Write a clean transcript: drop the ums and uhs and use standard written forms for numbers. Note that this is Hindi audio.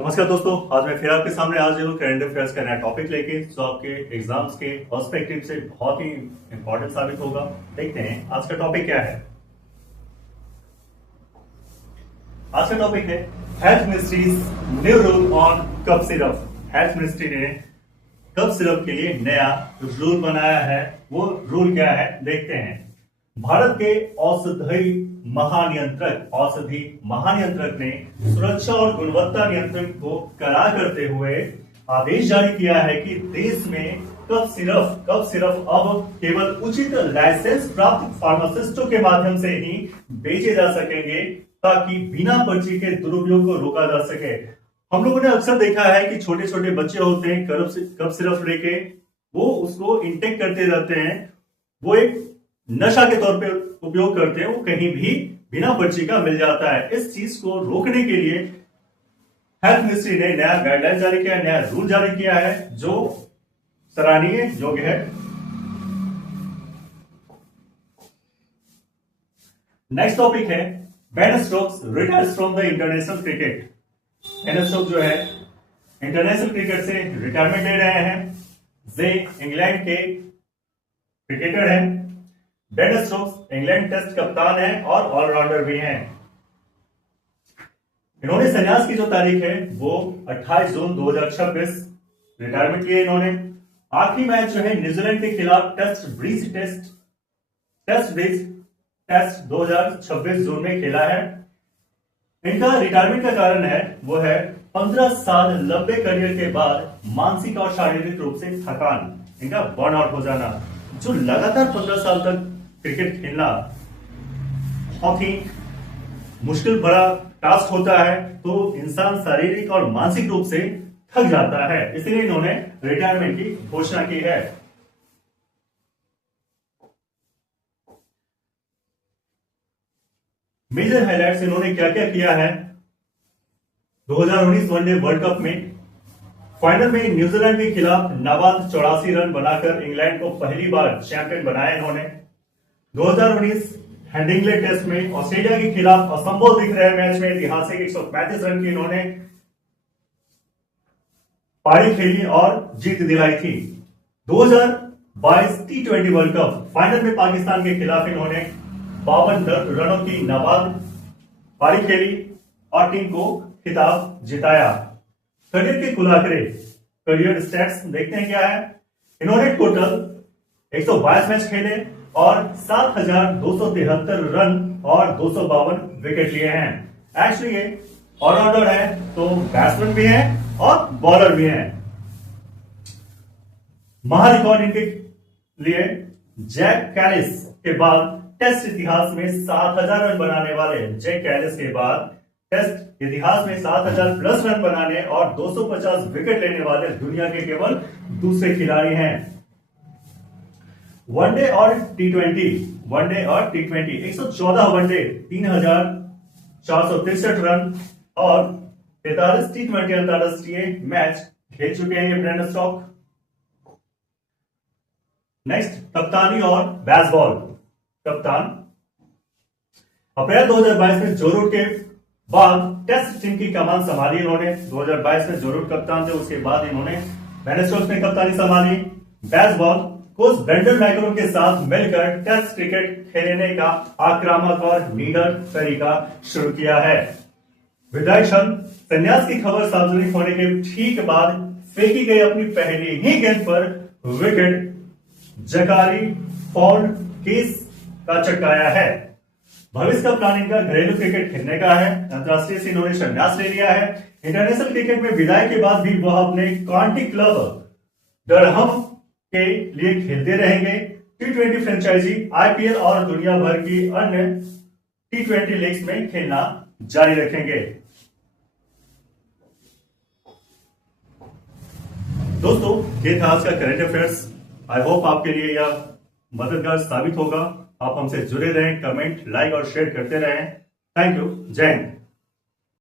नमस्कार दोस्तों, आज मैं फिर आपके सामने आज हूँ करंट अफेयर्स का नया टॉपिक लेके जो आपके एग्जाम्स के पर्सपेक्टिव से बहुत ही इंपॉर्टेंट साबित होगा। देखते हैं आज का टॉपिक क्या है। आज का टॉपिक है health ministry's new rule on cough syrup. Health ministry ने कफ सिरप के लिए नया रूल बनाया है। वो रूल क्या है देखते हैं। भारत के औषधि महानियंत्रक ने सुरक्षा और गुणवत्ता नियंत्रण को कड़ा करते हुए आदेश जारी किया है कि देश में कफ सिरप अब केवल उचित लाइसेंस प्राप्त फार्मासिस्टों के माध्यम से ही बेचे जा सकेंगे ताकि बिना पर्ची के दुरुपयोग को रोका जा सके। हम लोगों ने अक्सर देखा है कि छोटे छोटे बच्चे होते हैं कफ सिरप लेके वो उसको इंटेक करते रहते हैं। वो एक नशा के तौर पे उपयोग करते हैं। वो कहीं भी बिना पर्ची का मिल जाता है। इस चीज को रोकने के लिए हेल्थ मिनिस्ट्री ने नया गाइडलाइन जारी किया है, नया रूल जारी किया है जो सराहनीय योग्य है। नेक्स्ट टॉपिक है Ben Stokes retires from the international cricket. Ben Stokes जो है इंटरनेशनल क्रिकेट से रिटायरमेंट ले रहे हैं। वे इंग्लैंड के क्रिकेटर हैं। बेन स्टोक्स इंग्लैंड टेस्ट कप्तान है और ऑलराउंडर भी हैं। इन्होंने संन्यास की जो तारीख है वो 28 जून 2026 रिटायरमेंट किए इन्होंने। आखिरी मैच जो है न्यूजीलैंड के खिलाफ टेस्ट ब्रिज 2026 जून में खेला है। इनका रिटायरमेंट का कारण है वो है 15 साल लंबे करियर के बाद मानसिक और शारीरिक रूप से थकान, इनका बर्नआउट हो जाना। जो लगातार 15 साल तक क्रिकेट खेलना बहुत ही मुश्किल बड़ा टास्क होता है, तो इंसान शारीरिक और मानसिक रूप से थक जाता है। इसलिए इन्होंने रिटायरमेंट की घोषणा की है। मेजर हाइलाइट्स इन्होंने क्या क्या किया है। 2019 वनडे वर्ल्ड कप में फाइनल में न्यूजीलैंड के खिलाफ नाबाद 84 रन बनाकर इंग्लैंड को पहली बार चैंपियन बनाया इन्होंने। 2019 हेडिंग्ले टेस्ट में ऑस्ट्रेलिया के खिलाफ असंभव दिख रहे मैच में ऐतिहासिक 135 रन की इन्होंने पारी खेली और जीत दिलाई थी। 2022 टी20 वर्ल्ड कप फाइनल में पाकिस्तान के खिलाफ इन्होंने 52 रनों की नाबाद पारी खेली और टीम को खिताब जिताया। करियर के कुल आंकड़े, करियर स्टैट्स देखते हैं क्या है। इन्होंने टोटल 122 मैच खेले और 7,273 रन और 252 विकेट लिए हैं। एक्चुअली ये ऑलराउंडर है, तो बैट्समैन भी है और बॉलर भी है। महारिकॉर्ड इनके लिए जैक कैलिस के बाद टेस्ट इतिहास में 7,000 रन बनाने वाले जैक कैलिस के बाद टेस्ट इतिहास में 7,000 प्लस रन बनाने और 250 विकेट लेने वाले दुनिया के केवल दूसरे खिलाड़ी हैं। वनडे और टी20 114 वनडे 3,463 रन और 43 टी20 अंतरराष्ट्रीय मैच खेल चुके हैं ये ब्रेंडन स्टॉक। नेक्स्ट कप्तानी और बेसबॉल। कप्तान अप्रैल 2022 में जोरूट के बाद टेस्ट टीम की कमान संभाली इन्होंने। 2022 में जोरूट कप्तान थे, उसके बाद इन्होंने बेन स्टोक्स ने कप्तानी संभाली। बेसबॉल कोच ब्रेंडन मैकलम के साथ मिलकर टेस्ट क्रिकेट खेलने का आक्रामक और निडर तरीका शुरू किया है। विदाई क्षण संन्यास की खबर सार्वजनिक होने के ठीक बाद फेंकी गई अपनी पहली ही गेंद पर विकेट जकारी फॉर्ड केस का चटकाया है। भविष्य का प्लान इनका घरेलू क्रिकेट खेलने का है। अंतरराष्ट्रीय से इन्होंने संन्यास ले लिया है। इंटरनेशनल क्रिकेट में विदाई के बाद भी वह अपने काउंटी क्लब डरहम के लिए खेलते रहेंगे। टी20 फ्रेंचाइजी आईपीएल और दुनिया भर की अन्य टी20 लीग्स में खेलना जारी रखेंगे। दोस्तों, ये था आज का करंट अफेयर्स। आई होप आपके लिए यह मददगार साबित होगा। आप हमसे जुड़े रहें, कमेंट, लाइक और शेयर करते रहें। Thank you. जय हिंद।